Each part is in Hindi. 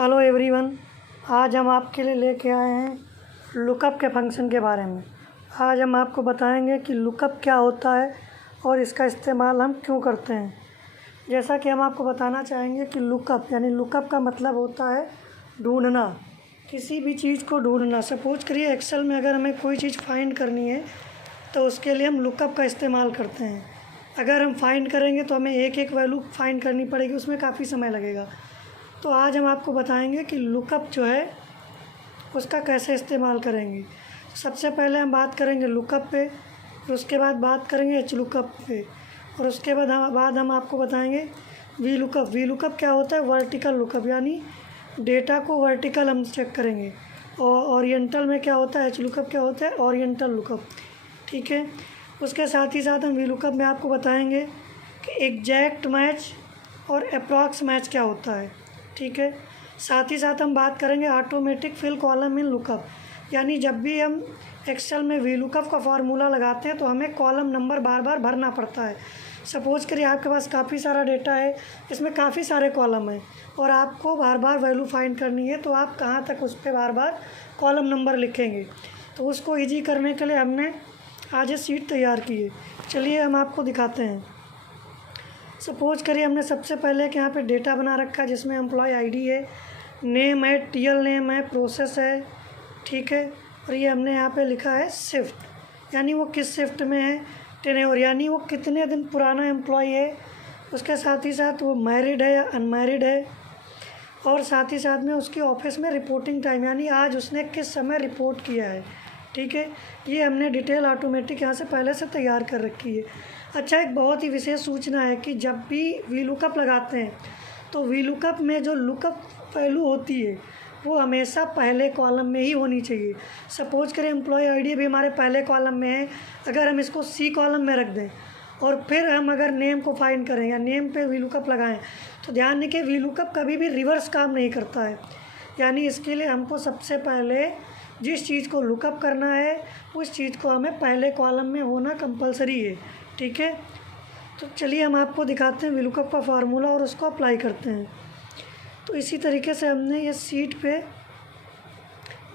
हेलो एवरीवन, आज हम आपके लिए लेके आए हैं लुकअप के फंक्शन के बारे में। आज हम आपको बताएंगे कि लुकअप क्या होता है और इसका इस्तेमाल हम क्यों करते हैं। जैसा कि हम आपको बताना चाहेंगे कि लुकअप लुकअप का मतलब होता है ढूंढना, किसी भी चीज़ को ढूंढना। सपोज करिए एक्सेल में अगर हमें कोई चीज़ फाइंड करनी है तो उसके लिए हम लुकअप का इस्तेमाल करते हैं। अगर हम फाइंड करेंगे तो हमें एक एक वैल्यू फाइंड करनी पड़ेगी, उसमें काफ़ी समय लगेगा। तो आज हम आपको बताएंगे कि लुकअप जो है उसका कैसे इस्तेमाल करेंगे। सबसे पहले हम बात करेंगे लुकअप पे, फिर उसके बाद बात करेंगे एच लुकअप पे, और उसके बाद हम आपको बताएंगे वी लुकअप। वी लुकअप क्या होता है? वर्टिकल लुकअप, यानी डेटा को वर्टिकल हम चेक करेंगे। और ओरिएंटल में क्या होता है? एच लुकअप क्या होता है? Oriental lookup. ठीक है। उसके साथ ही साथ हम वी लुकअप में आपको बताएंगे कि एग्जैक्ट मैच और अप्रॉक्स मैच क्या होता है। ठीक है। साथ ही साथ हम बात करेंगे automatic fill column in lookup, यानी जब भी हम एक्सेल में वी लुकअप का फार्मूला लगाते हैं तो हमें कॉलम नंबर बार बार भरना पड़ता है। सपोज करिए आपके पास काफ़ी सारा डेटा है, इसमें काफ़ी सारे कॉलम हैं और आपको बार बार वैल्यू फाइंड करनी है, तो आप कहाँ तक उस पर बार बार कॉलम नंबर लिखेंगे। तो उसको ईजी करने के लिए हमने आज ये शीट तैयार की है। चलिए हम आपको दिखाते हैं। सपोज करिए हमने सबसे पहले कि यहाँ पे डेटा बना रखा है जिसमें एम्प्लॉय आईडी है, नेम है, टीएल नेम है, प्रोसेस है। ठीक है। और ये हमने यहाँ पे लिखा है शिफ्ट, यानी वो किस शिफ्ट में है, टेन्योर यानी वो कितने दिन पुराना एम्प्लॉय है। उसके साथ ही साथ वो मैरिड है या अनमैरिड है, और साथ ही साथ में उसकी ऑफिस में रिपोर्टिंग टाइम, यानी आज उसने किस समय रिपोर्ट किया है। ठीक है। ये हमने डिटेल ऑटोमेटिक यहाँ से पहले से तैयार कर रखी है। अच्छा, एक बहुत ही विशेष सूचना है कि जब भी वी लुकअप लगाते हैं तो वी लुकअप में जो लुकअप वैल्यू होती है वो हमेशा पहले कॉलम में ही होनी चाहिए। सपोज करें एम्प्लॉय आईडी भी हमारे पहले कॉलम में है, अगर हम इसको सी कॉलम में रख दें और फिर हम अगर नेम को फाइंड करें या नेम पे वी लुकअप लगाएं, तो ध्यान दें कि वी लुकअप कभी भी रिवर्स काम नहीं करता है। यानी इसके लिए हमको सबसे पहले जिस चीज़ को लुकअप करना है उस चीज़ को हमें पहले कॉलम में होना कंपलसरी है। ठीक है। तो चलिए हम आपको दिखाते हैं वी लुकअप का फार्मूला और उसको अप्लाई करते हैं। तो इसी तरीके से हमने ये शीट पे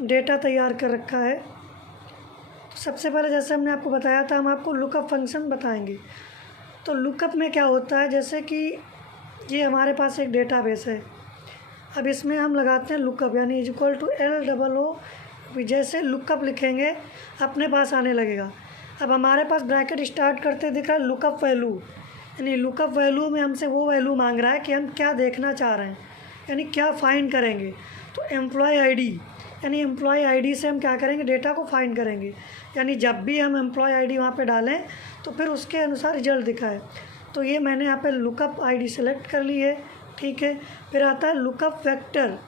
डेटा तैयार कर रखा है। तो सबसे पहले जैसे हमने आपको बताया था, हम आपको लुकअप फंक्शन बताएंगे। तो लुकअप में क्या होता है, जैसे कि ये हमारे पास एक डेटाबेस है, अब इसमें हम लगाते हैं लुकअप, यानी इक्वल टू LOO। जैसे लुकअप लिखेंगे अपने पास आने लगेगा। अब हमारे पास ब्रैकेट स्टार्ट करते दिख रहा है लुकअप वैल्यू, यानी लुकअप वैल्यू में हमसे वो वैल्यू मांग रहा है कि हम क्या देखना चाह रहे हैं, यानी क्या फ़ाइंड करेंगे। तो एम्प्लॉय आईडी, यानी एम्प्लॉय आईडी से हम क्या करेंगे, डेटा को फाइंड करेंगे। यानी जब भी हम एम्प्लॉय आईडी वहाँ पे डालें तो फिर उसके अनुसार रिजल्ट दिखाए। तो ये मैंने यहाँ पे लुकअप आईडी सेलेक्ट कर ली है। ठीक है। फिर आता है लुकअप वेक्टर,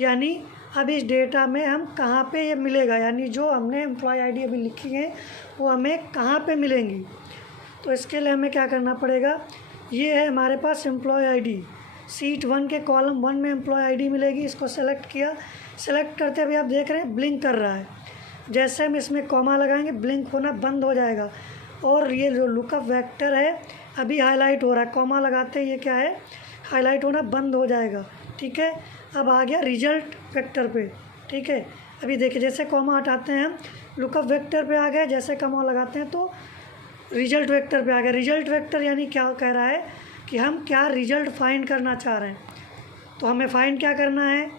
यानी अब इस डेटा में हम कहाँ पे ये मिलेगा, यानी जो हमने एम्प्लॉय आईडी अभी लिखी है वो हमें कहाँ पे मिलेंगी। तो इसके लिए हमें क्या करना पड़ेगा, ये है हमारे पास एम्प्लॉय आईडी, शीट 1 के कॉलम 1 में एम्प्लॉय आईडी मिलेगी। इसको सेलेक्ट किया, सेलेक्ट करते अभी आप देख रहे हैं ब्लिंक कर रहा है। जैसे हम इसमें कॉमा लगाएंगे ब्लिंक होना बंद हो जाएगा, और ये जो लुकअप वेक्टर है अभी हाईलाइट हो रहा है, कॉमा लगाते ही ये क्या है, हाईलाइट होना बंद हो जाएगा। ठीक है। अब आ गया रिजल्ट वेक्टर पे। ठीक है। अभी देखिए जैसे कॉमा हटाते हैं हम लुकअप वेक्टर पे आ गए, जैसे कॉमा लगाते हैं तो रिजल्ट वेक्टर पे आ गया। रिजल्ट वेक्टर यानी क्या कह रहा है कि हम क्या रिजल्ट फाइंड करना चाह रहे हैं। तो हमें फाइंड क्या करना है,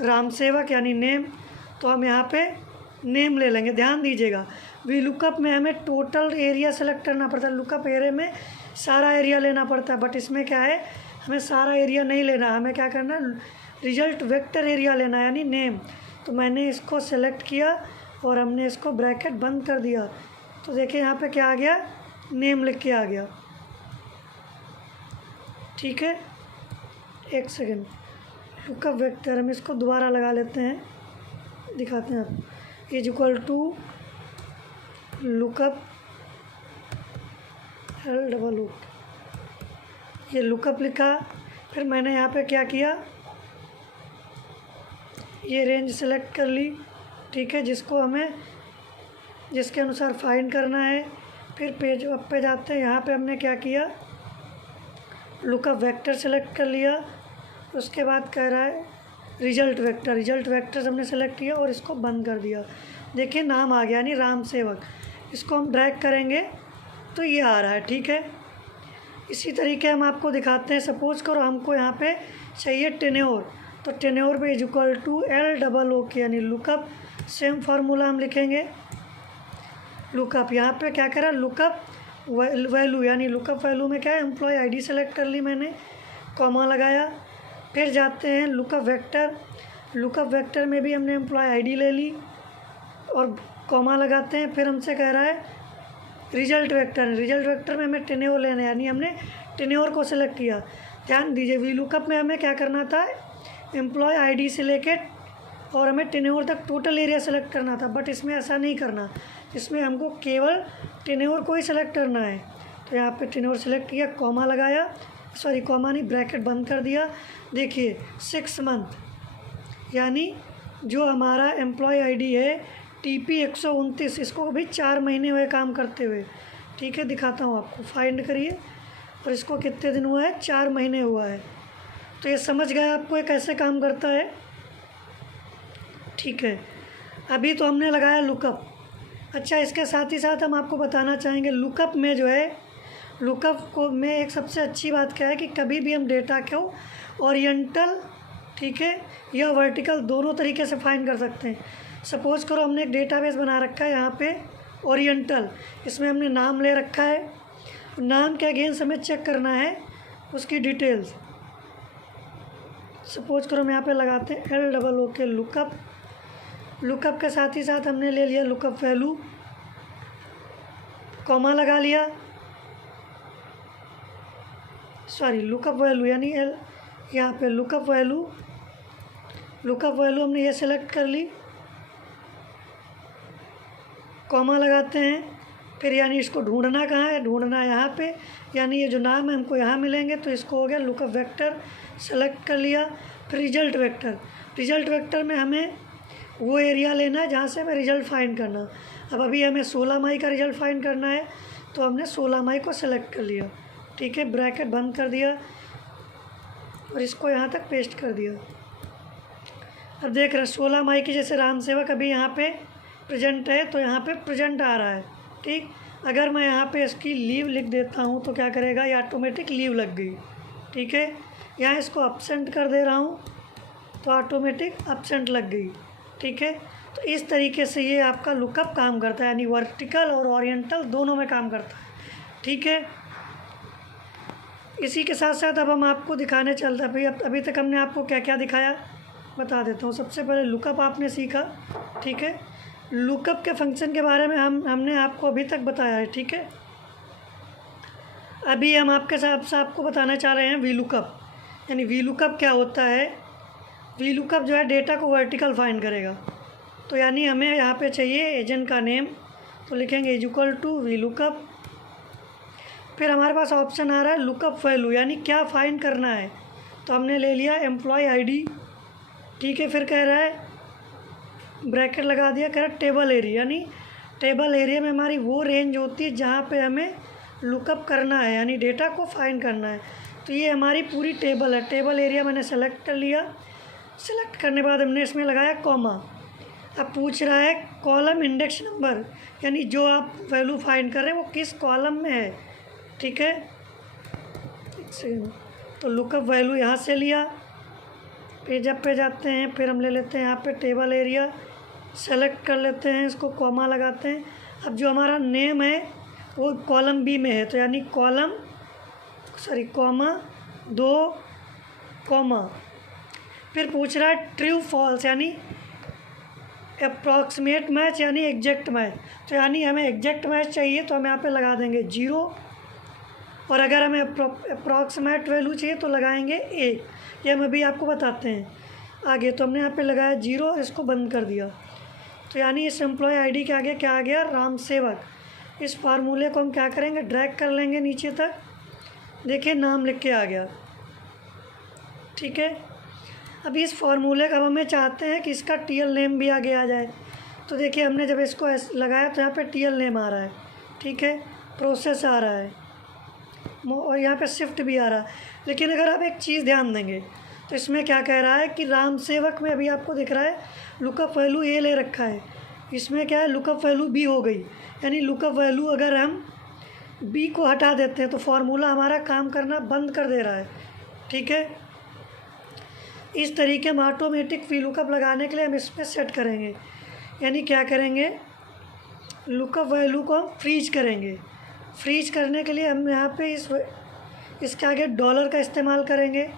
राम सेवक यानी नेम। तो हम यहाँ पे नेम ले लेंगे। ध्यान दीजिएगा वी लुकअप में हमें टोटल एरिया सेलेक्ट करना पड़ता है, लुकअप एरिया में सारा एरिया लेना पड़ता है, बट इसमें क्या है, हमें सारा एरिया नहीं लेना, हमें क्या करना है, रिजल्ट वेक्टर एरिया लेना है, यानी नेम। तो मैंने इसको सेलेक्ट किया और हमने इसको ब्रैकेट बंद कर दिया। तो देखिए यहाँ पे क्या आ गया, नेम लिख के आ गया। ठीक है। एक सेकेंड, लुकअप वेक्टर हम इसको दोबारा लगा लेते हैं, दिखाते हैं आप। Is equal to lookup LOO, ये लुकअप लिखा। फिर मैंने यहाँ पे क्या किया, ये रेंज सेलेक्ट कर ली। ठीक है। जिसको हमें जिसके अनुसार फाइंड करना है। फिर पेज अप पे जाते हैं, यहाँ पे हमने क्या किया, लुकअप वेक्टर सेलेक्ट कर लिया। उसके बाद कह रहा है रिजल्ट वेक्टर। रिजल्ट वेक्टर हमने सेलेक्ट किया और इसको बंद कर दिया। देखिए नाम आ गया यानी राम सेवक। इसको हम ड्रैग करेंगे तो ये आ रहा है, ठीक है। इसी तरीके हम आपको दिखाते हैं। सपोज करो हमको यहाँ पे चाहिए टेन्योर, तो टेन्योर पे इक्वल टू LOOK यानी लुकअप। सेम फार्मूला हम लिखेंगे लुकअप। यहाँ पे क्या करा, लुकअप वैल्यू यानी लुकअप वैल्यू में क्या है, एम्प्लॉय आईडी सेलेक्ट कर ली मैंने, कॉमा लगाया। फिर जाते हैं लुकअप वेक्टर। लुकअप वेक्टर में भी हमने एम्प्लॉय आईडी ले ली और कॉमा लगाते हैं। फिर हमसे कह रहा है रिजल्ट वेक्टर। रिजल्ट वेक्टर में हमें टेन्योर लेना है यानी हमने टेन्योर को सिलेक्ट किया। ध्यान दीजिए वी लुकअप में हमें क्या करना था, एम्प्लॉय आईडी से लेके और हमें टेन्योर तक टोटल एरिया सेलेक्ट करना था, बट इसमें ऐसा नहीं करना। इसमें हमको केवल टेन्योर को ही सेलेक्ट करना है। तो यहाँ पे टेन्योर सेलेक्ट किया, कॉमा लगाया, सॉरी कॉमा नहीं ब्रैकेट बंद कर दिया। देखिए 6 मंथ यानी जो हमारा एम्प्लॉय आईडी है TP 129, इसको भी 4 महीने हुए काम करते हुए, ठीक है। दिखाता हूँ आपको, फाइंड करिए और इसको कितने दिन हुआ है, 4 महीने हुआ है। तो ये समझ गए आपको ये कैसे काम करता है, ठीक है। अभी तो हमने लगाया लुकअप। अच्छा, इसके साथ ही साथ हम आपको बताना चाहेंगे लुकअप में जो है, लुकअप को में एक सबसे अच्छी बात क्या है कि कभी भी हम डेटा को ओरिएंटल, ठीक है, या वर्टिकल दोनों तरीके से फाइंड कर सकते हैं। सपोज करो हमने एक डेटाबेस बना रखा है यहाँ पे ओरिएंटल, इसमें हमने नाम ले रखा है। नाम के अगेंस्ट हमें चेक करना है उसकी डिटेल्स। सपोज करो हम यहाँ पे लगाते हैं LOOK लुकअप। लुकअप के साथ ही साथ हमने ले लिया लुकअप वैल्यू, कॉमा लगा लिया, सॉरी लुकअप वैल्यू यानी यहाँ पे लुकअप वैल्यू हमने ये सेलेक्ट कर ली, कॉमा लगाते हैं। फिर यानी इसको ढूंढना कहाँ है, ढूंढना यहाँ पे, यानी ये जो नाम है हमको यहाँ मिलेंगे। तो इसको हो गया लुकअप वेक्टर, सेलेक्ट कर लिया। फिर रिजल्ट वेक्टर। रिजल्ट वेक्टर में हमें वो एरिया लेना है जहाँ से हमें रिजल्ट फाइंड करना। अब अभी हमें 16 मई का रिजल्ट फाइंड करना है, तो हमने 16 मई को सेलेक्ट कर लिया, ठीक है। ब्रैकेट बंद कर दिया और इसको यहाँ तक पेस्ट कर दिया। अब देख रहे हैं 16 मई की, जैसे राम सेवक अभी यहाँ पे प्रेजेंट है तो यहाँ पे प्रेजेंट आ रहा है, ठीक। अगर मैं यहाँ पे इसकी लीव लिख देता हूँ तो क्या करेगा, ये ऑटोमेटिक लीव लग गई, ठीक है। यहाँ इसको अपसेंट कर दे रहा हूँ तो ऑटोमेटिक अपसेंट लग गई, ठीक है। तो इस तरीके से ये आपका लुकअप काम करता है, यानी वर्टिकल और ओरिएंटल दोनों में काम करता है, ठीक है। इसी के साथ साथ अब हम आपको दिखाने चलते हैं। भाई अभी तक हमने आपको क्या क्या दिखाया बता देता हूँ। सबसे पहले लुकअप आपने सीखा, ठीक है। लुकअप के फंक्शन के बारे में हमने आपको अभी तक बताया है, ठीक है। अभी हम आपके साथ आपको बताना चाह रहे हैं वी लुकअप। यानी वी लुकअप क्या होता है, वी लुकअप जो है डेटा को वर्टिकल फाइंड करेगा। तो यानी हमें यहाँ पे चाहिए एजेंट का नेम, तो लिखेंगे इक्वल टू वी लुकअप। फिर हमारे पास ऑप्शन आ रहा है लुकअप वैल्यू, यानी क्या फाइंड करना है। तो हमने ले लिया एम्प्लॉय आईडी, ठीक है। फिर कह रहा है ब्रैकेट लगा दिया, कह रहा है टेबल एरिया, यानी टेबल एरिया में हमारी वो रेंज होती है जहाँ पे हमें लुकअप करना है, यानी डेटा को फाइंड करना है। तो ये हमारी पूरी टेबल है। टेबल एरिया मैंने सेलेक्ट कर लिया। सेलेक्ट करने के बाद हमने इसमें लगाया कॉमा। अब पूछ रहा है कॉलम इंडेक्स नंबर, यानी जो आप वैल्यू फाइंड कर रहे हैं वो किस कॉलम में है, ठीक है। तो लुकअप वैल्यू यहाँ से लिया, पेज अप पे जाते हैं। फिर हम ले लेते हैं यहाँ पे टेबल एरिया, सेलेक्ट कर लेते हैं, इसको कॉमा लगाते हैं। अब जो हमारा नेम है वो कॉलम बी में है, तो यानी कॉमा 2 कॉमा। फिर पूछ रहा है ट्रू फॉल्स, यानी अप्रॉक्सीमेट मैच यानी एग्जैक्ट मैच। तो यानी हमें एग्जैक्ट मैच चाहिए तो हम यहाँ पे लगा देंगे 0, और अगर हमें अप्रॉक्सीमेट वैल्यू चाहिए तो लगाएंगे 1। ये हम अभी आपको बताते हैं आगे। तो हमने यहाँ पे लगाया 0, इसको बंद कर दिया। तो यानी इस एम्प्लॉय आईडी के आगे क्या आ गया, राम सेवक। इस फार्मूले को हम क्या करेंगे, ड्रैग कर लेंगे नीचे तक। देखिए नाम लिख के आ गया, ठीक है। अभी इस फार्मूले का हमें चाहते हैं कि इसका TL नेम भी आगे आ जाए। तो देखिए हमने जब इसको लगाया तो यहाँ पे TL नेम आ रहा है, ठीक है। प्रोसेस आ रहा है और यहाँ पे शिफ्ट भी आ रहा है। लेकिन अगर आप एक चीज़ ध्यान देंगे तो इसमें क्या कह रहा है कि राम सेवक में अभी आपको दिख रहा है लुकअप वैल्यू ए ले रखा है, इसमें क्या है लुकअप वैल्यू बी हो गई। यानी लुकअप वैल्यू अगर हम बी को हटा देते हैं तो फार्मूला हमारा काम करना बंद कर दे रहा है। ठीक है, इस तरीके हम ऑटोमेटिक वी लुकअप लगाने के लिए हम इसमें सेट करेंगे। यानी क्या करेंगे, लुकअप वैल्यू को हम फ्रीज करेंगे। फ्रीज करने के लिए हम यहाँ पे इसके आगे डॉलर का इस्तेमाल करेंगे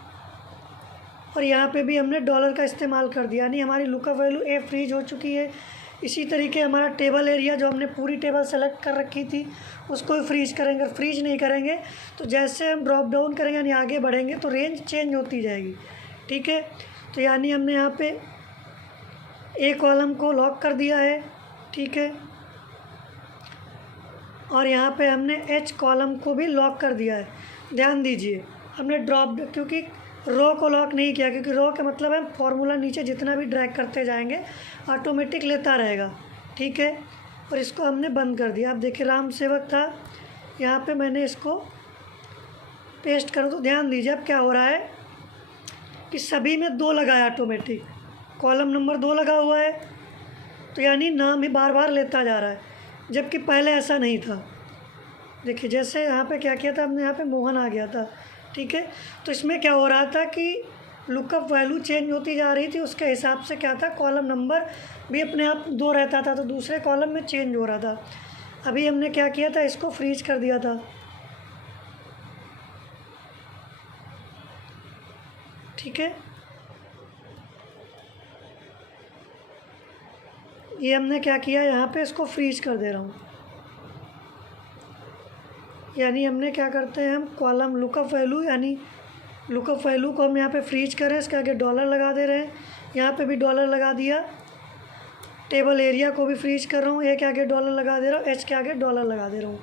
और यहाँ पे भी हमने डॉलर का इस्तेमाल कर दिया, यानी हमारी लुकअप वैल्यू ए फ्रीज हो चुकी है। इसी तरीके हमारा टेबल एरिया जो हमने पूरी टेबल सेलेक्ट कर रखी थी उसको भी फ्रीज करेंगे। फ्रीज नहीं करेंगे तो जैसे हम ड्रॉप डाउन करेंगे यानी आगे बढ़ेंगे तो रेंज चेंज होती जाएगी। ठीक है, तो यानी हमने यहाँ पे ए कॉलम को लॉक कर दिया है। ठीक है, और यहाँ पे हमने एच कॉलम को भी लॉक कर दिया है। ध्यान दीजिए हमने क्योंकि रो को लॉक नहीं किया, क्योंकि रो का मतलब है फॉर्मूला नीचे जितना भी ड्रैग करते जाएंगे ऑटोमेटिक लेता रहेगा। ठीक है, और इसको हमने बंद कर दिया। अब देखिए राम सेवक था, यहाँ पे मैंने इसको पेस्ट करूँ तो ध्यान दीजिए अब क्या हो रहा है कि सभी में 2 लगा है ऑटोमेटिक, कॉलम नंबर 2 लगा हुआ है, तो यानी नाम ही बार बार लेता जा रहा है, जबकि पहले ऐसा नहीं था। देखिए जैसे यहाँ पे क्या किया था हमने, यहाँ पे मोहन आ गया था। ठीक है, तो इसमें क्या हो रहा था कि लुकअप वैल्यू चेंज होती जा रही थी, उसके हिसाब से क्या था कॉलम नंबर भी अपने आप 2 रहता था तो दूसरे कॉलम में चेंज हो रहा था। अभी हमने क्या किया था, इसको फ्रीज कर दिया था। ठीक है, ये हमने क्या किया, यहाँ पे इसको फ्रीज कर दे रहा हूँ। यानी हमने क्या करते हैं, हम कॉलम लुकअप वैल्यू यानी लुकअप वैल्यू को हम यहाँ पे फ्रीज कर रहे हैं, इसके आगे डॉलर लगा दे रहे हैं, यहाँ पे भी डॉलर लगा दिया। टेबल एरिया को भी फ्रीज कर रहा हूँ, ए के आगे डॉलर लगा दे रहा हूँ, एच के आगे डॉलर लगा दे रहा हूँ।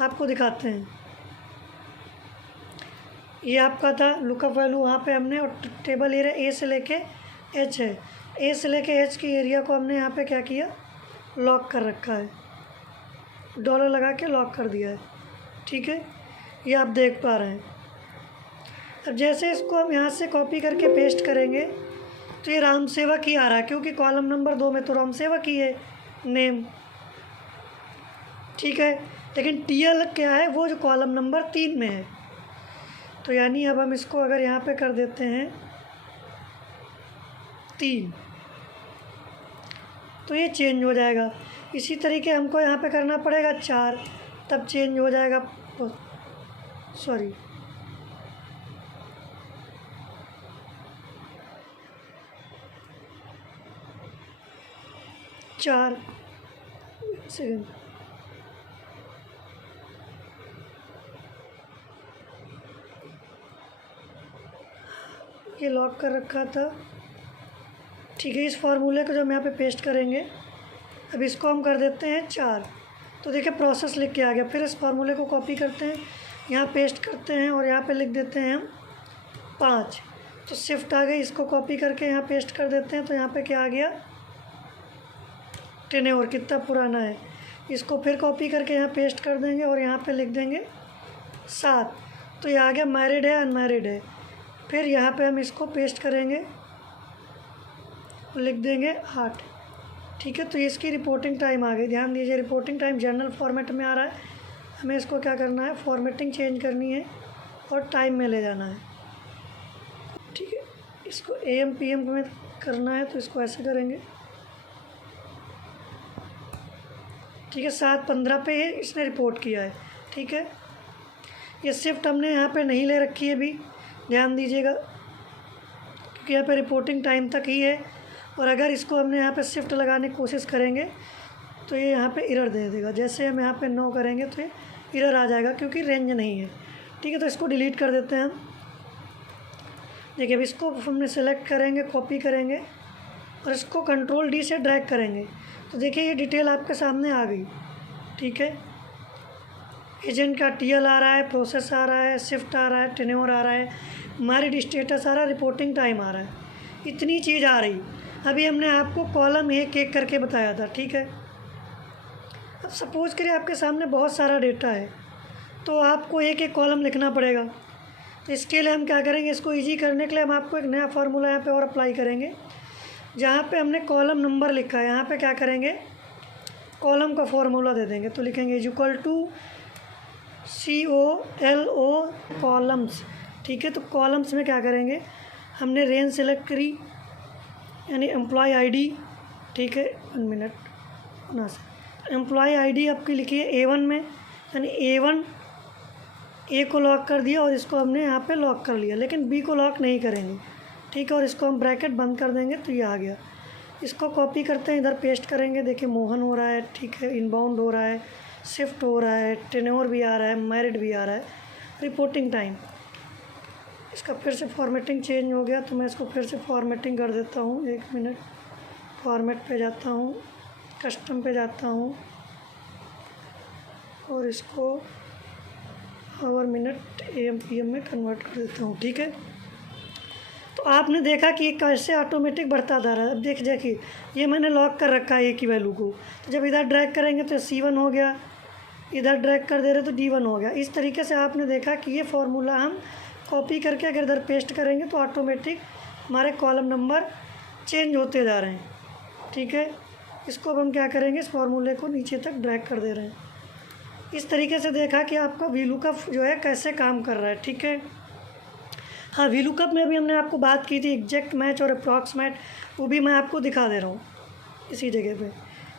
आपको दिखाते हैं, ये आपका था लुकअप वैल्यू वहाँ पे हमने, और टेबल एरिया ए से लेके एच है, ए से लेके एच की एरिया को हमने यहाँ पे क्या किया, लॉक कर रखा है, डॉलर लगा के लॉक कर दिया है। ठीक है, ये आप देख पा रहे हैं। अब जैसे इसको हम यहाँ से कॉपी करके पेस्ट करेंगे तो ये राम सेवक ही आ रहा है, क्योंकि कॉलम नंबर 2 में तो राम सेवक ही है नेम। ठीक है, लेकिन टीएल क्या है, वो जो कॉलम नंबर 3 में है। तो यानी अब हम इसको अगर यहाँ पे कर देते हैं 3 तो ये चेंज हो जाएगा। इसी तरीके हमको यहाँ पे करना पड़ेगा 4, तब चेंज हो जाएगा। सॉरी, चार सेकेंड, ये लॉक कर रखा था। ठीक है, इस फार्मूले को जो हम यहाँ पे पेस्ट करेंगे, अब इसको हम कर देते हैं 4। तो देखिए प्रोसेस लिख के आ गया। फिर इस फार्मूले को कॉपी करते हैं, यहाँ पेस्ट करते हैं और यहाँ पे लिख देते हैं हम 5। तो शिफ्ट आ गई, इसको कॉपी करके यहाँ पेस्ट कर देते हैं, तो यहाँ पे क्या आ गया, टेन्योर कितना पुराना है। इसको फिर कॉपी करके यहाँ पेस्ट कर देंगे और यहाँ पे लिख देंगे 7। तो ये आ गया मैरिड है अनमैरिड है। फिर यहाँ पे हम इसको पेस्ट करेंगे, लिख देंगे 8। ठीक है, तो इसकी रिपोर्टिंग टाइम आ गई। ध्यान दीजिए रिपोर्टिंग टाइम जनरल फॉर्मेट में आ रहा है, हमें इसको क्या करना है, फॉर्मेटिंग चेंज करनी है और टाइम में ले जाना है। ठीक है, इसको AM PM में करना है तो इसको ऐसे करेंगे। ठीक है, 7:15 पे इसने रिपोर्ट किया है। ठीक है, ये शिफ्ट हमने यहाँ पे नहीं ले रखी है अभी, ध्यान दीजिएगा, क्योंकि यहाँ पे रिपोर्टिंग टाइम तक ही है। और अगर इसको हमने यहाँ पे शिफ्ट लगाने की कोशिश करेंगे तो ये यहाँ पे एरर दे देगा। जैसे हम यहाँ पे 9 करेंगे तो ये एरर आ जाएगा, क्योंकि रेंज नहीं है। ठीक है, तो इसको डिलीट कर देते हैं हम। देखिए अब इसको हमने सेलेक्ट करेंगे, कॉपी करेंगे और इसको कंट्रोल D से ड्रैग करेंगे, तो देखिए ये डिटेल आपके सामने आ गई। ठीक है, एजेंट का TL आ रहा है, प्रोसेस आ रहा है, शिफ्ट आ रहा है, टेन्योर आ रहा है, मैरिड स्टेटस आ रहा है, रिपोर्टिंग टाइम आ रहा है, इतनी चीज़ आ रही। अभी हमने आपको कॉलम एक एक करके बताया था। ठीक है, अब सपोज़ करिए आपके सामने बहुत सारा डेटा है, तो आपको एक एक कॉलम लिखना पड़ेगा। तो इसके लिए हम क्या करेंगे, इसको ईजी करने के लिए हम आपको एक नया फार्मूला यहाँ पे और अप्लाई करेंगे। जहाँ पे हमने कॉलम नंबर लिखा है यहाँ पे क्या करेंगे, कॉलम का फार्मूला दे देंगे। तो लिखेंगे COLO कॉलम्स। ठीक है, तो कॉलम्स में क्या करेंगे, हमने रेंज सेलेक्ट करी यानी एम्प्लॉय आईडी। ठीक है, 1 मिनट ना सर, एम्प्लॉय आईडी आपकी लिखी है A1 में, यानी A1 A को लॉक कर दिया और इसको हमने यहाँ पे लॉक कर लिया, लेकिन B को लॉक नहीं करेंगे। ठीक है, और इसको हम ब्रैकेट बंद कर देंगे तो ये आ गया। इसको कॉपी करते हैं, इधर पेस्ट करेंगे। देखिए मोहन हो रहा है, ठीक है, इनबाउंड हो रहा है, शिफ्ट हो रहा है, टेन्योर भी आ रहा है, मैरिड भी आ रहा है, रिपोर्टिंग टाइम। इसका फिर से फॉर्मेटिंग चेंज हो गया, तो मैं इसको फिर से फॉर्मेटिंग कर देता हूँ। 1 मिनट, फॉर्मेट पे जाता हूँ, कस्टम पे जाता हूँ और इसको आवर मिनट AM PM में कन्वर्ट कर देता हूँ। ठीक है, तो आपने देखा कि ये कैसे ऑटोमेटिक बढ़ता जा रहा है। अब देखिए ये मैंने लॉक कर रखा है A की वैल्यू को, तो जब इधर ड्रैग करेंगे तो C1 हो गया, इधर ड्रैग कर दे रहे तो D1 हो गया। इस तरीके से आपने देखा कि ये फार्मूला हम कॉपी करके अगर इधर पेस्ट करेंगे तो ऑटोमेटिक हमारे कॉलम नंबर चेंज होते जा रहे हैं। ठीक है, इसको अब हम क्या करेंगे, इस फार्मूले को नीचे तक ड्रैग कर दे रहे हैं। इस तरीके से देखा कि आपका VLOOKUP जो है कैसे काम कर रहा है। ठीक है, हाँ, VLOOKUP में भी हमने आपको बात की थी एग्जैक्ट मैच और अप्रॉक्सीमेट, वो भी मैं आपको दिखा दे रहा हूँ इसी जगह पे।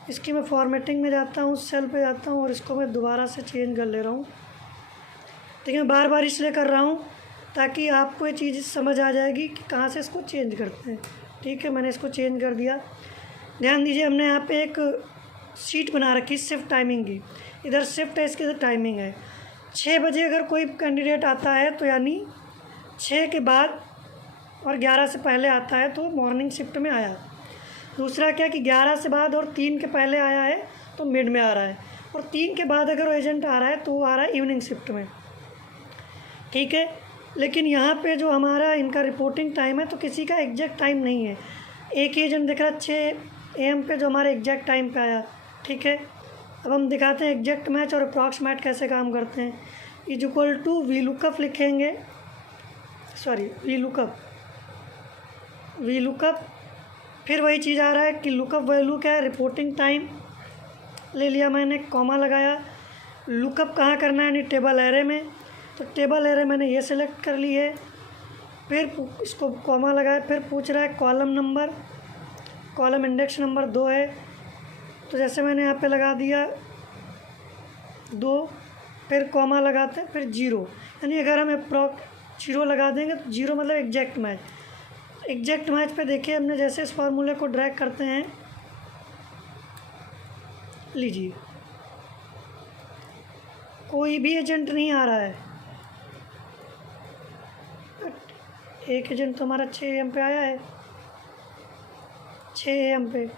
इसकी मैं फॉर्मेटिंग में जाता हूँ, सेल पे जाता हूँ और इसको मैं दोबारा से चेंज कर ले रहा हूँ। देखिए मैं बार बार इसलिए कर रहा हूँ ताकि आपको ये चीज़ समझ आ जाएगी कि कहाँ से इसको चेंज करते हैं। ठीक है, मैंने इसको चेंज कर दिया। ध्यान दीजिए, हमने यहाँ पे एक शीट बना रखी शिफ्ट टाइमिंग की। इधर शिफ्ट है, इसकी इधर टाइमिंग है। 6 बजे अगर कोई कैंडिडेट आता है तो यानी 6 के बाद और 11 से पहले आता है तो मॉर्निंग शिफ्ट में आया। दूसरा क्या कि 11 से बाद और 3 के पहले आया है तो मिड में आ रहा है, और 3 के बाद अगर वो एजेंट आ रहा है तो वो आ रहा है इवनिंग शिफ्ट में। ठीक है, लेकिन यहाँ पे जो हमारा इनका रिपोर्टिंग टाइम है तो किसी का एग्जैक्ट टाइम नहीं है। एक ही एजेंट दिख रहा है 6 AM पे जो हमारे एग्जैक्ट टाइम पे आया। ठीक है, अब हम दिखाते हैं एग्जैक्ट मैच और अप्रॉक्सीमेट कैसे काम करते हैं। VLOOKUP लिखेंगे, सॉरी VLOOKUP, फिर वही चीज़ आ रहा है कि लुकअप वैल्यू क्या है, रिपोर्टिंग टाइम ले लिया मैंने, कॉमा लगाया। लुकअप कहाँ करना है, यानी टेबल एरे में, तो टेबल एरे मैंने ये सिलेक्ट कर ली है। फिर इसको कॉमा लगाया, फिर पूछ रहा है column number, column index number 2 है, तो जैसे मैंने यहाँ पे लगा दिया 2, फिर कॉमा लगाते हैं, फिर 0, यानी अगर हम अप्रॉक्स 0 लगा देंगे तो 0 मतलब एग्जैक्ट मैच। एग्जैक्ट मैच पे देखिए हमने जैसे इस फार्मूले को ड्रैग करते हैं, लीजिए कोई भी एजेंट नहीं आ रहा है। एक एजेंट तो हमारा 6 AM पे आया है, 6 AM पे।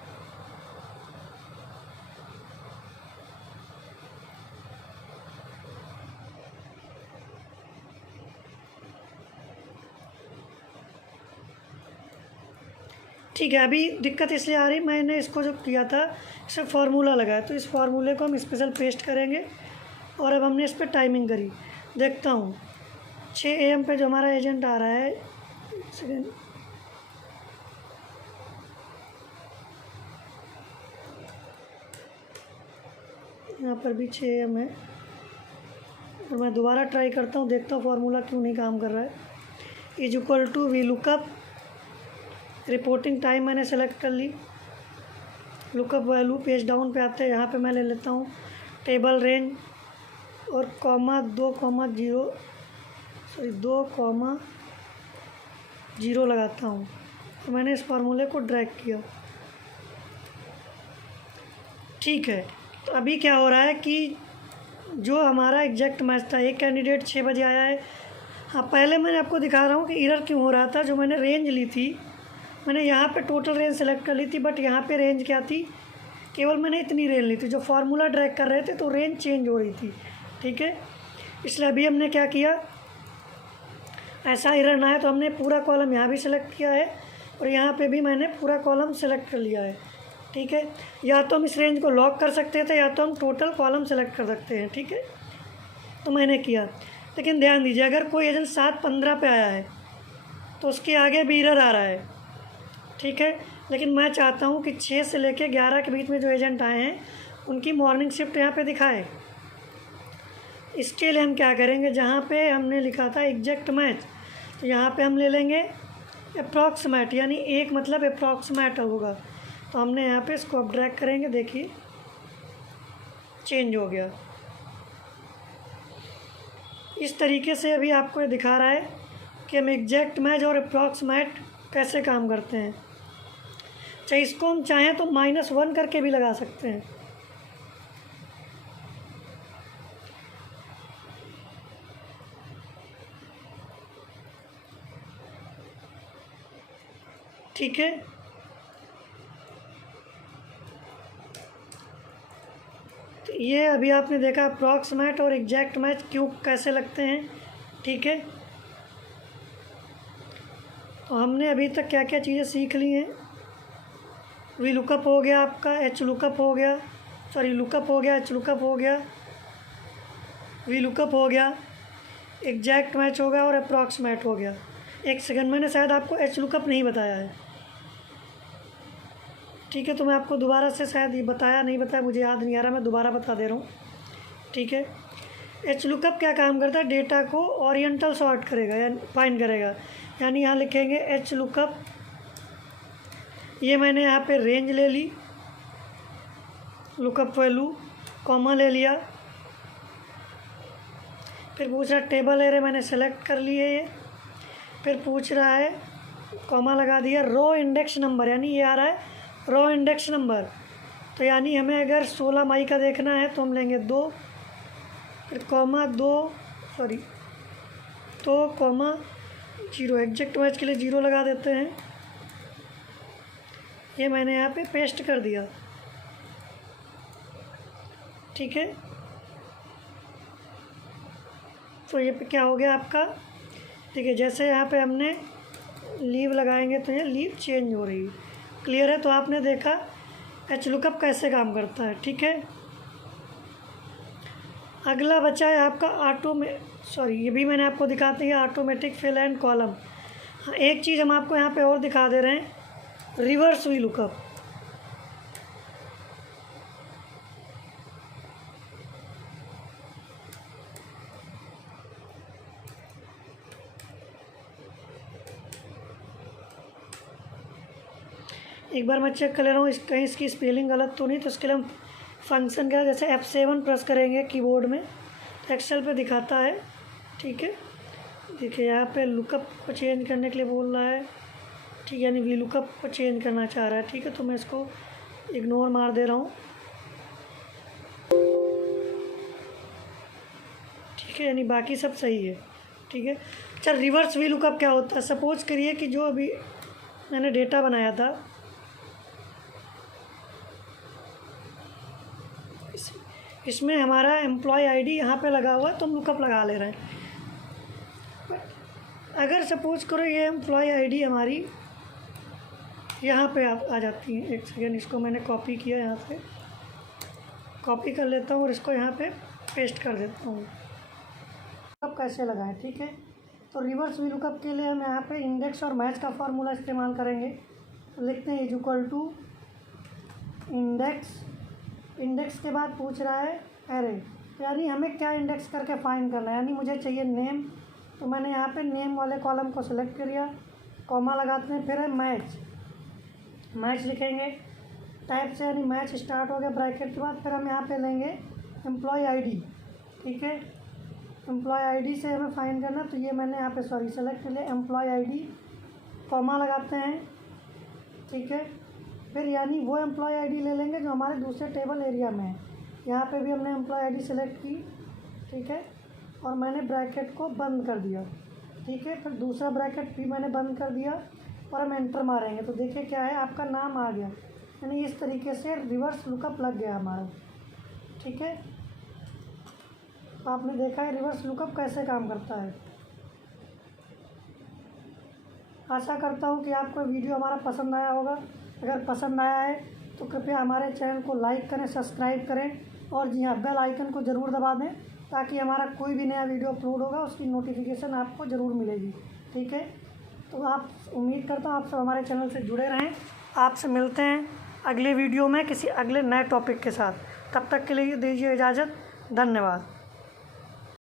ठीक है, अभी दिक्कत इसलिए आ रही, मैंने इसको जो किया था इसे फार्मूला लगाया, तो इस फार्मूले को हम स्पेशल पेस्ट करेंगे और अब हमने इस पर टाइमिंग करी। देखता हूँ 6 AM पे जो हमारा एजेंट आ रहा है, सेकेंड, यहाँ पर भी 6 AM है, और मैं दोबारा ट्राई करता हूँ, देखता हूँ फार्मूला क्यों नहीं काम कर रहा है। VLOOKUP, रिपोर्टिंग टाइम मैंने सेलेक्ट कर ली, लुकअप वैल्यू पेज डाउन पे आते हैं, यहाँ पे मैं ले लेता हूँ टेबल रेंज और 2,0 लगाता हूँ। तो मैंने इस फार्मूले को ड्रैग किया। ठीक है, तो अभी क्या हो रहा है कि जो हमारा एग्जैक्ट मैच था, एक कैंडिडेट 6 बजे आया है। हाँ, पहले मैंने आपको दिखा रहा हूँ कि एरर क्यों हो रहा था। जो मैंने रेंज ली थी, मैंने यहाँ पे टोटल रेंज सेलेक्ट कर ली थी, बट यहाँ पे रेंज क्या थी, केवल मैंने इतनी रेंज ली थी। जो फार्मूला ड्रैग कर रहे थे तो रेंज चेंज हो रही थी। ठीक है, इसलिए अभी हमने क्या किया, ऐसा एरर ना है तो हमने पूरा कॉलम यहाँ भी सिलेक्ट किया है और यहाँ पे भी मैंने पूरा कॉलम सेलेक्ट कर लिया है। ठीक है, या तो हम इस रेंज को लॉक कर सकते थे या तो हम टोटल कॉलम सेलेक्ट कर सकते हैं। ठीक है, तो मैंने किया। लेकिन ध्यान दीजिए, अगर कोई एजेंट 7:15 पे आया है तो उसके आगे भी एरर आ रहा है, ठीक है। लेकिन मैं चाहता हूँ कि 6 से लेकर 11 के बीच में जो एजेंट आए हैं उनकी मॉर्निंग शिफ्ट यहाँ पे दिखाए। इसके लिए हम क्या करेंगे, जहाँ पे हमने लिखा था एग्जैक्ट मैच, तो यहाँ पे हम ले लेंगे अप्रॉक्सीमेट, यानी एक मतलब अप्रॉक्सीमेट होगा। तो हमने यहाँ पे इसको अब ड्रैग करेंगे, देखिए चेंज हो गया। इस तरीके से अभी आपको ये दिखा रहा है कि हम एग्जैक्ट मैच और अप्रॉक्सीमेट कैसे काम करते हैं। चाहे इसको हम चाहें तो -1 करके भी लगा सकते हैं। ठीक है, तो ये अभी आपने देखा अप्रॉक्सीमेट और एग्जैक्ट मैच क्यों कैसे लगते हैं, ठीक है। तो हमने अभी तक क्या क्या चीज़ें सीख ली हैं। वी लुकअप हो गया आपका, एच लुकअप हो गया, सॉरी लुकअप हो गया, एच लुकअप हो गया, वी लुकअप हो गया, एग्जैक्ट मैच हो गया और अप्रॉक्सीमेट हो गया। एक सेकंड, मैंने शायद आपको एच लुकअप नहीं बताया है, ठीक है। तो मैं आपको दोबारा से शायद ये बताया नहीं बताया, मुझे याद नहीं आ रहा, मैं दोबारा बता दे रहा हूँ, ठीक है। एच लुकअप क्या काम करता है, डेटा को ओरिएंटल सॉर्ट करेगा या फाइंड करेगा। यानी यहाँ लिखेंगे एच लुकअप, ये मैंने यहाँ पे रेंज ले ली, लुकअप वैल्यू, कॉमा ले लिया, फिर पूछ रहा है टेबल एरे, मैंने सेलेक्ट कर ली है ये, फिर पूछ रहा है कॉमा लगा दिया, रो इंडेक्स नंबर, यानी ये आ रहा है रो इंडेक्स नंबर। तो यानी हमें अगर 16 मई का देखना है तो हम लेंगे 2, फिर comma 2, sorry 2 comma 0, exact match के लिए 0 लगा देते हैं। ये मैंने यहाँ पे पेस्ट कर दिया, ठीक है। तो ये क्या हो गया आपका, ठीक है। जैसे यहाँ पे हमने लीव लगाएंगे तो ये लीव चेंज हो रही है, क्लियर है। तो आपने देखा एच लुकअप कैसे काम करता है, ठीक है। अगला बचा है आपका ये भी मैंने आपको दिखाते हैं ऑटोमेटिक फिल एंड कॉलम। हाँ, एक चीज़ हम आपको यहाँ पे और दिखा दे रहे हैं, रिवर्स वी लुकअप। एक बार मैं चेक कर ले रहा हूँ कहीं इसकी स्पेलिंग गलत तो नहीं। तो इसके लिए हम फंक्शन का जैसे F7 प्रेस करेंगे कीबोर्ड में, तो एक्सेल पे दिखाता है, ठीक है। देखिए यहाँ पे लुकअप को चेंज करने के लिए बोल रहा है, ठीक है, यानी वी लुकअप को चेंज करना चाह रहा है, ठीक है। तो मैं इसको इग्नोर मार दे रहा हूँ, ठीक है, यानी बाकी सब सही है, ठीक है। अच्छा, रिवर्स वी लुकअप क्या होता है, सपोज करिए कि जो अभी मैंने डेटा बनाया था इसमें हमारा एम्प्लॉय आईडी यहाँ पे लगा हुआ है, तो हम लुकअप लगा ले रहे हैं। अगर सपोज करो ये एम्प्लॉय आईडी हमारी यहाँ पे आ जाती है, एक सेकेंड, इसको मैंने कॉपी किया, यहाँ से कॉपी कर लेता हूँ और इसको यहाँ पे पेस्ट कर देता हूँ। लुकअप कैसे लगाएं, ठीक है। तो रिवर्स वी लुकअप के लिए हम यहाँ पे इंडेक्स और मैच का फार्मूला इस्तेमाल करेंगे। तो लिखते हैं = इंडेक्स, इंडेक्स के बाद पूछ रहा है एरे, यानी हमें क्या इंडेक्स करके फाइंड करना है, यानी मुझे चाहिए नेम। तो मैंने यहाँ पे नेम वाले कॉलम को सिलेक्ट कर लिया, कॉमा लगाते हैं, फिर है मैच, मैच लिखेंगे टाइप से, यानी मैच स्टार्ट हो गया ब्रैकेट के बाद। फिर हम यहाँ पे लेंगे एम्प्लॉय आईडी, ठीक है। एम्प्लॉय आईडी से हमें फाइंड करना, तो ये मैंने यहाँ पे सेलेक्ट कर लिया एम्प्लॉय आईडी, कॉमा लगाते हैं, ठीक है। फिर यानी वो एम्प्लॉय आईडी ले लेंगे जो हमारे दूसरे टेबल एरिया में है। यहाँ पे भी हमने एम्प्लॉय आईडी सेलेक्ट की, ठीक है, और मैंने ब्रैकेट को बंद कर दिया, ठीक है। फिर दूसरा ब्रैकेट भी मैंने बंद कर दिया और हम एंटर मारेंगे, तो देखिए क्या है, आपका नाम आ गया। यानी इस तरीके से रिवर्स लुकअप लग गया हमारा, ठीक है। तो आपने देखा है रिवर्स लुकअप कैसे काम करता है। आशा करता हूँ कि आपको वीडियो हमारा पसंद आया होगा। अगर पसंद आया है तो कृपया हमारे चैनल को लाइक करें, सब्सक्राइब करें और जी हाँ, बेल आइकन को ज़रूर दबा दें ताकि हमारा कोई भी नया वीडियो अपलोड होगा उसकी नोटिफिकेशन आपको ज़रूर मिलेगी। ठीक है, तो आप उम्मीद करता हूँ आप सब हमारे चैनल से जुड़े रहें। आपसे मिलते हैं अगले वीडियो में किसी अगले नए टॉपिक के साथ। तब तक के लिए दीजिए इजाज़त। धन्यवाद।